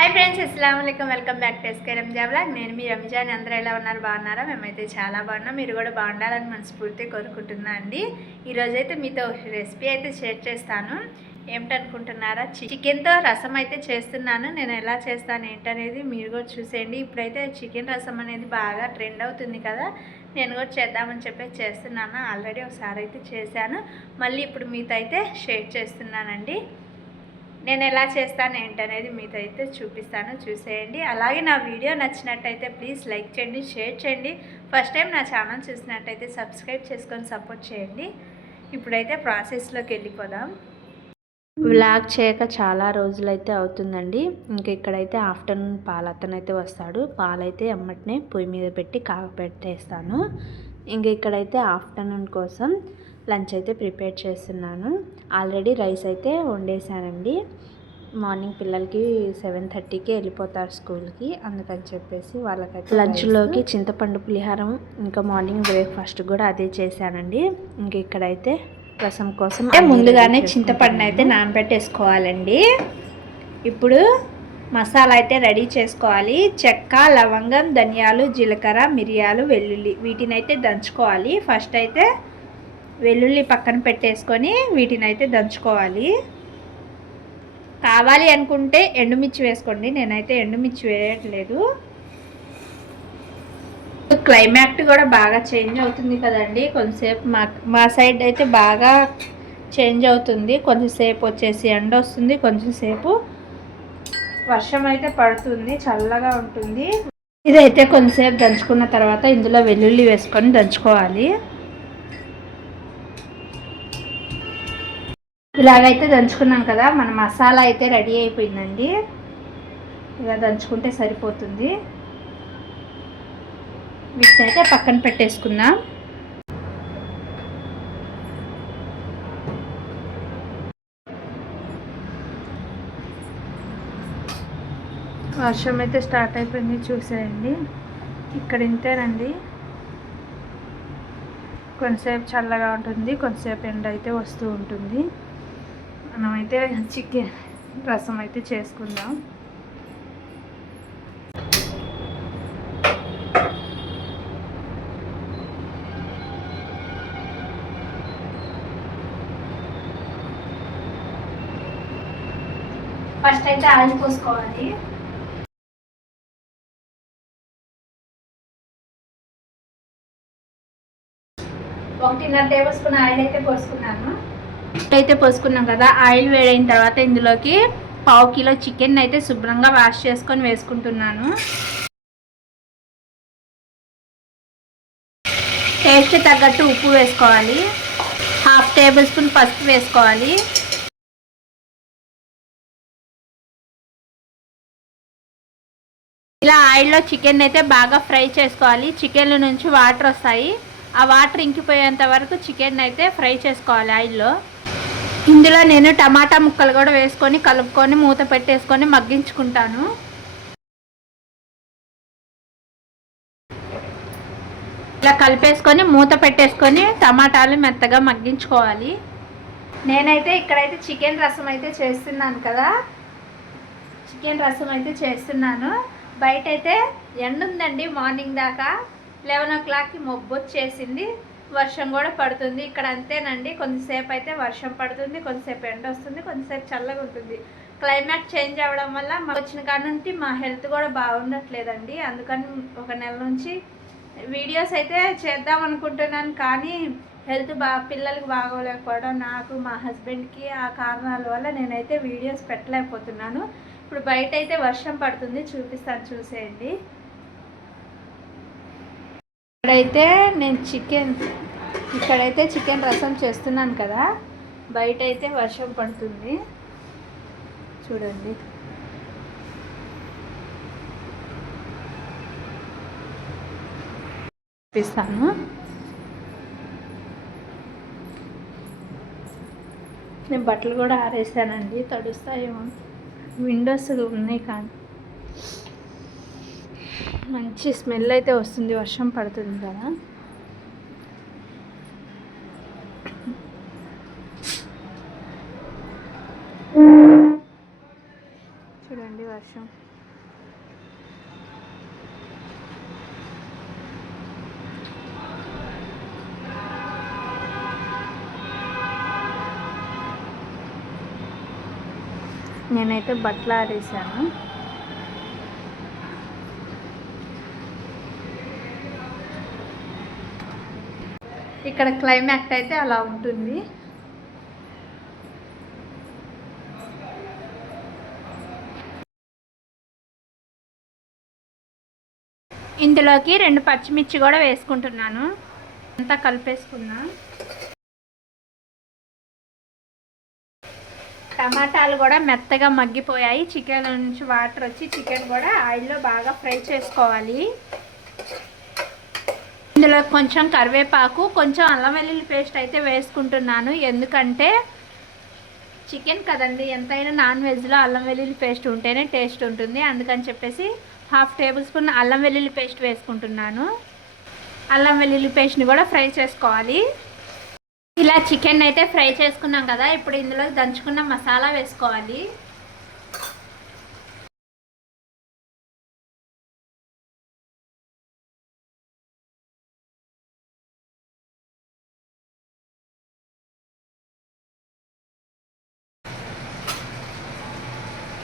Hi friends, అస్సలాముఅలైకుం. Welcome back to SK Ranja vlog. నేను మీ రంజాన్. అందరూ ఎలా ఉన్నారు? బాగున్నారా? మేమైతే చాలా బాగున్నాం. మీరు కూడా బాగుండాలని మనస్ఫూర్తిగా కోరుకుంటున్నా అండి. ఈరోజైతే మీతో రెసిపీ అయితే షేర్ చేస్తాను. ఏమిటనుకుంటున్నారా? చికెన్తో రసం అయితే చేస్తున్నాను. నేను ఎలా చేస్తాను ఏంటనేది మీరు కూడా చూసేయండి. ఇప్పుడైతే చికెన్ రసం అనేది బాగా ట్రెండ్ అవుతుంది కదా, నేను కూడా చేద్దామని చెప్పేసి చేస్తున్నాను. ఆల్రెడీ ఒకసారి అయితే చేశాను, మళ్ళీ ఇప్పుడు మీతో అయితే షేర్ చేస్తున్నానండి. నేను ఎలా చేస్తాను ఏంటనేది మీతో అయితే చూపిస్తాను, చూసేయండి. అలాగే నా వీడియో నచ్చినట్టయితే ప్లీజ్ లైక్ చేయండి, షేర్ చేయండి. ఫస్ట్ టైం నా ఛానల్ చూసినట్టయితే సబ్స్క్రైబ్ చేసుకొని సపోర్ట్ చేయండి. ఇప్పుడైతే ప్రాసెస్లోకి వెళ్ళిపోదాం. వ్లాగ్ చేయక చాలా రోజులైతే అవుతుందండి. ఇంకా ఇక్కడైతే ఆఫ్టర్నూన్ పాలతనైతే వస్తాడు. పాలైతే ఎమ్మటనే పొయ్యి మీద పెట్టి కాగపెట్టేస్తాను. ఇంక ఇక్కడైతే ఆఫ్టర్నూన్ కోసం లంచ్ అయితే ప్రిపేర్ చేస్తున్నాను. ఆల్రెడీ రైస్ అయితే వండేసానండి. మార్నింగ్ పిల్లలకి 7:30కి వెళ్ళిపోతారు స్కూల్కి, అందుకని చెప్పేసి వాళ్ళకైతే లంచ్లోకి చింతపండు పులిహారం, ఇంకా మార్నింగ్ బ్రేక్ఫాస్ట్ కూడా అదే చేశానండి. ఇంక ఇక్కడైతే రసం కోసం ముందుగానే చింతపండు అయితే నానబెట్టేసుకోవాలండి. ఇప్పుడు మసాలా అయితే రెడీ చేసుకోవాలి. చెక్క, లవంగం, ధనియాలు, జీలకర్ర, మిరియాలు, వెల్లుల్లి వీటిని అయితే దంచుకోవాలి. ఫస్ట్ అయితే వెల్లుల్లి పక్కన పెట్టేసుకొని వీటిని అయితే దంచుకోవాలి. కావాలి అనుకుంటే ఎండుమిర్చి వేసుకోండి, నేనైతే ఎండుమిర్చి వేయట్లేదు. క్లైమేట్ కూడా బాగా చేంజ్ అవుతుంది కదండి. కొంతసేపు మా సైడ్ అయితే బాగా చేంజ్ అవుతుంది. కొంచెంసేపు వచ్చేసి ఎండ వస్తుంది, కొంచెంసేపు వర్షం అయితే పడుతుంది, చల్లగా ఉంటుంది. ఇదైతే కొంచెంసేపు దంచుకున్న తర్వాత ఇందులో వెల్లుల్లి వేసుకొని దంచుకోవాలి. ఇలాగైతే దంచుకున్నాం కదా, మన మసాలా అయితే రెడీ అయిపోయిందండి. ఇలా దంచుకుంటే సరిపోతుంది. వీటిని అయితే పక్కన పెట్టేసుకుందాం. వర్షం అయితే స్టార్ట్ అయిపోయింది, చూసేయండి. ఇక్కడ ఇంతేనండి. కొంతసేపు చల్లగా ఉంటుంది, కొంతసేపు ఎండ అయితే వస్తూ ఉంటుంది. మనమైతే చికెన్ రసం అయితే చేసుకుందాం. ఫస్ట్ అయితే ఆయిల్ పోసుకోవాలి. ఒకటిన్నర టేబుల్ స్పూన్ ఆయిల్ అయితే పోసుకున్నాను. అయితే పోసుకున్నాం కదా, ఆయిల్ వేడైన తర్వాత ఇందులోకి 1/2 కిలో చికెన్ అయితే శుభ్రంగా వాష్ చేసుకొని వేసుకుంటున్నాను. టేస్ట్ తగ్గట్టు ఉప్పు వేసుకోవాలి. 1/2 టేబుల్ స్పూన్ పసుపు వేసుకోవాలి. ఇలా ఆయిల్లో చికెన్ అయితే బాగా ఫ్రై చేసుకోవాలి. చికెన్ల నుంచి వాటర్ వస్తాయి, ఆ వాటర్ ఇంకిపోయేంత వరకు చికెన్ అయితే ఫ్రై చేసుకోవాలి ఆయిల్లో. ఇందులో నేను టమాటా ముక్కలు కూడా వేసుకొని కలుపుకొని మూత పెట్టేసుకొని మగ్గించుకుంటాను. ఇలా కలిపేసుకొని మూత పెట్టేసుకొని టమాటాలు మెత్తగా మగ్గించుకోవాలి. నేనైతే ఇక్కడైతే చికెన్ రసం అయితే చేస్తున్నాను కదా, చికెన్ రసం అయితే చేస్తున్నాను. బయట అయితే ఎండ ఉందండి, మార్నింగ్ దాకా 11 o'clockకి మబ్బు వచ్చేసింది, వర్షం కూడా పడుతుంది. ఇక్కడ అంతేనండి, కొంతసేపు అయితే వర్షం పడుతుంది, కొంతసేపు ఎండ వస్తుంది, కొంతసేపు చల్లగా ఉంటుంది. క్లైమేట్ చేంజ్ అవ్వడం వల్ల వచ్చిన కాడ నుండి మా హెల్త్ కూడా బాగుండట్లేదండి. అందుకని ఒక నెల నుంచి వీడియోస్ అయితే చేద్దాం అనుకుంటున్నాను, కానీ హెల్త్ పిల్లలకి బాగోలేకపోవడం, నాకు మా హస్బెండ్కి, ఆ కారణాల వల్ల నేనైతే వీడియోస్ పెట్టలేకపోతున్నాను. ఇప్పుడు బయట అయితే వర్షం పడుతుంది, చూపిస్తాను, చూసేయండి. ఇక్కడైతే చికెన్ రసం చేస్తున్నాను కదా, బయట అయితే వర్షం పడుతుంది, చూడండి. చూపిస్తాను. నేను బట్టలు కూడా ఆరేసానండి, తడుస్తాయేమో. విండోస్ ఉన్నాయి కానీ మంచి స్మెల్ అయితే వస్తుంది, వర్షం పడుతుంది కదా. చూడండి వర్షం. నేనైతే బట్టలు ఆరేసాను. ఇక్కడ క్లైమాక్ట్ అయితే అలా ఉంటుంది. ఇందులోకి 2 పచ్చిమిర్చి కూడా వేసుకుంటున్నాను. అంతా కలిపేసుకున్నా. టమాటాలు కూడా మెత్తగా మగ్గిపోయాయి. చికెన్ నుంచి వాటర్ వచ్చి చికెన్ కూడా ఆయిల్లో బాగా ఫ్రై చేసుకోవాలి. ఇందులో కొంచెం కరివేపాకు, కొంచెం అల్లం వెల్లుల్లి పేస్ట్ అయితే వేసుకుంటున్నాను. ఎందుకంటే చికెన్ కదండి, ఎంతైనా నాన్ వెజ్లో అల్లం వెల్లుల్లి పేస్ట్ ఉంటేనే టేస్ట్ ఉంటుంది. అందుకని చెప్పేసి 1/2 టేబుల్ స్పూన్ అల్లం వెల్లుల్లి పేస్ట్ వేసుకుంటున్నాను. అల్లం వెల్లుల్లి పేస్ట్ని కూడా ఫ్రై చేసుకోవాలి. ఇలా చికెన్ అయితే ఫ్రై చేసుకున్నాం కదా, ఇప్పుడు ఇందులో దంచుకున్న మసాలా వేసుకోవాలి.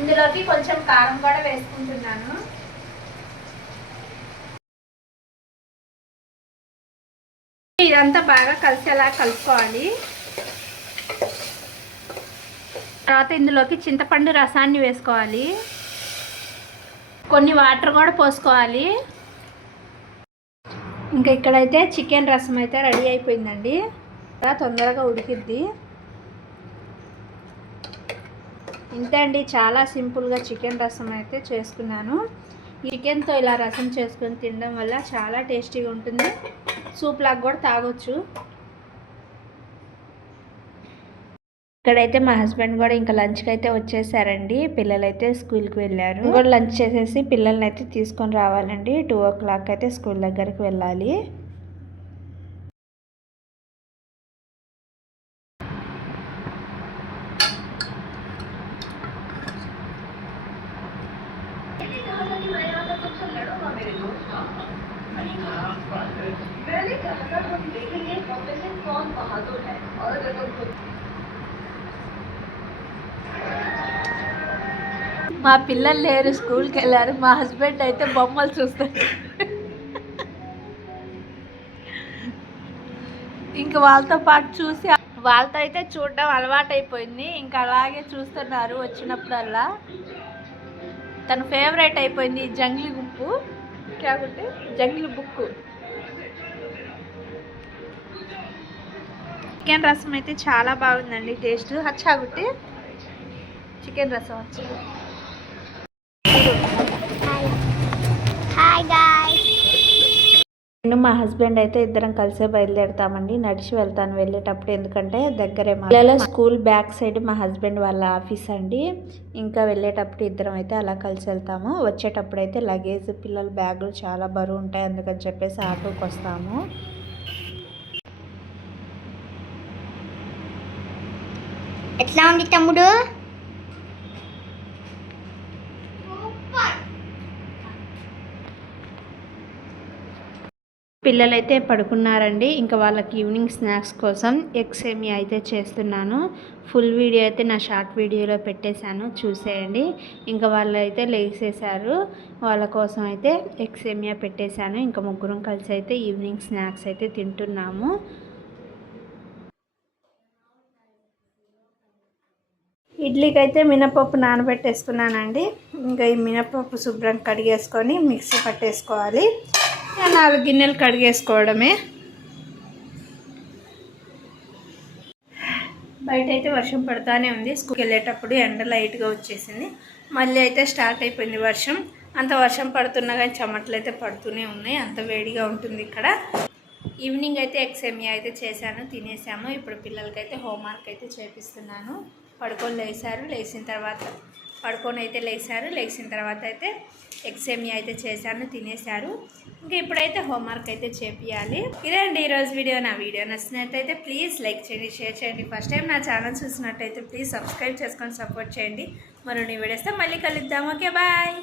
ఇందులోకి కొంచెం కారం కూడా వేసుకుంటున్నాను. ఇదంతా బాగా కలిసేలా కలుపుకోవాలి. తర్వాత ఇందులోకి చింతపండు రసాన్ని వేసుకోవాలి. కొన్ని వాటర్ కూడా పోసుకోవాలి. ఇంకా ఇక్కడైతే చికెన్ రసం అయితే రెడీ అయిపోయిందండి. తొందరగా ఉడికిద్ది. ఇంతే అండి, చాలా సింపుల్గా చికెన్ రసం అయితే చేసుకున్నాను. చికెన్తో ఇలా రసం చేసుకొని తినడం వల్ల చాలా టేస్టీగా ఉంటుంది. సూప్ లాగా కూడా తాగొచ్చు. ఇక్కడైతే మా హస్బెండ్ కూడా ఇంకా లంచ్కి అయితే వచ్చేసారండి. పిల్లలైతే స్కూల్కి వెళ్ళారు. కూడా లంచ్ చేసేసి పిల్లల్ని అయితే తీసుకొని రావాలండి. 2 o'clock అయితే స్కూల్ దగ్గరికి వెళ్ళాలి. మా పిల్లలు లేరు, స్కూల్కి వెళ్ళారు. మా హస్బెండ్ అయితే బొమ్మలు చూస్తారు. ఇంకా వాళ్ళతో పాటు చూసి వాళ్ళతో అయితే చూడడం అలవాటైపోయింది. ఇంకా అలాగే చూస్తున్నారు వచ్చినప్పుడల్లా. తన ఫేవరెట్ అయిపోయింది జంగిల్ గుంపు, కాబట్టి జంగిల్ బుక్. చికెన్ రసం అయితే చాలా బాగుందండి టేస్ట్. హచ్చాగుట్టి చికెన్ రసం వచ్చి. నేను మా హస్బెండ్ అయితే ఇద్దరం కలిసే బయలుదేరుతామండి. నడిచి వెళ్తాను వెళ్ళేటప్పుడు, ఎందుకంటే దగ్గరే. పిల్లల స్కూల్ బ్యాక్ సైడ్ మా హస్బెండ్ వాళ్ళ ఆఫీస్ అండి. ఇంకా వెళ్ళేటప్పుడు ఇద్దరం అయితే అలా కలిసి వెళ్తాము. వచ్చేటప్పుడు అయితే లగేజ్, పిల్లల బ్యాగులు చాలా బరువు ఉంటాయి, అందుకని చెప్పేసి ఆటోకి వస్తాము. ఎట్లా ఉంది తమ్ముడు? పిల్లలైతే పడుకున్నారండి. ఇంకా వాళ్ళకి ఈవినింగ్ స్నాక్స్ కోసం ఎగ్ సేమియా అయితే చేస్తున్నాను. ఫుల్ వీడియో అయితే నా షార్ట్ వీడియోలో పెట్టేశాను, చూసేయండి. ఇంకా వాళ్ళు అయితే లేసేసారు. వాళ్ళ కోసం అయితే ఎగ్ సేమియా పెట్టేశాను. ఇంకా ముగ్గురం కలిసి అయితే ఈవినింగ్ స్నాక్స్ అయితే తింటున్నాము. ఇడ్లీకి అయితే మినపప్పు నానబెట్టేసుకున్నానండి. ఇంకా ఈ మినపప్పు శుభ్రం కడిగేసుకొని మిక్సీ పట్టేసుకోవాలి. 4 గిన్నెలు కడిగేసుకోవడమే. బయట అయితే వర్షం పడుతూనే ఉంది. స్కూల్కి వెళ్ళేటప్పుడు ఎండ లైట్గా వచ్చేసింది. మళ్ళీ అయితే స్టార్ట్ అయిపోయింది వర్షం. అంత వర్షం పడుతున్నా కానీ చెమటలు అయితే పడుతూనే ఉన్నాయి. అంత వేడిగా ఉంటుంది ఇక్కడ. ఈవినింగ్ అయితే ఎగ్ సేమియా అయితే చేశాను, తినేసాము. ఇప్పుడు పిల్లలకైతే హోంవర్క్ అయితే చేపిస్తున్నాను. పడుకొని లేచారు. లేచిన తర్వాత అయితే ఎగ్ సేమియా అయితే చేశాను, తినేశారు. ఇంకా ఇప్పుడైతే హోంవర్క్ అయితే చేపియాలి. ఇదే అండి ఈరోజు వీడియో. నా వీడియో నచ్చినట్టయితే ప్లీజ్ లైక్ చేయండి, షేర్ చేయండి. ఫస్ట్ టైం నా ఛానల్ చూసినట్టయితే ప్లీజ్ సబ్స్క్రైబ్ చేసుకొని సపోర్ట్ చేయండి. మరో వీడియోస్తే మళ్ళీ కలుద్దాం. Okay, bye.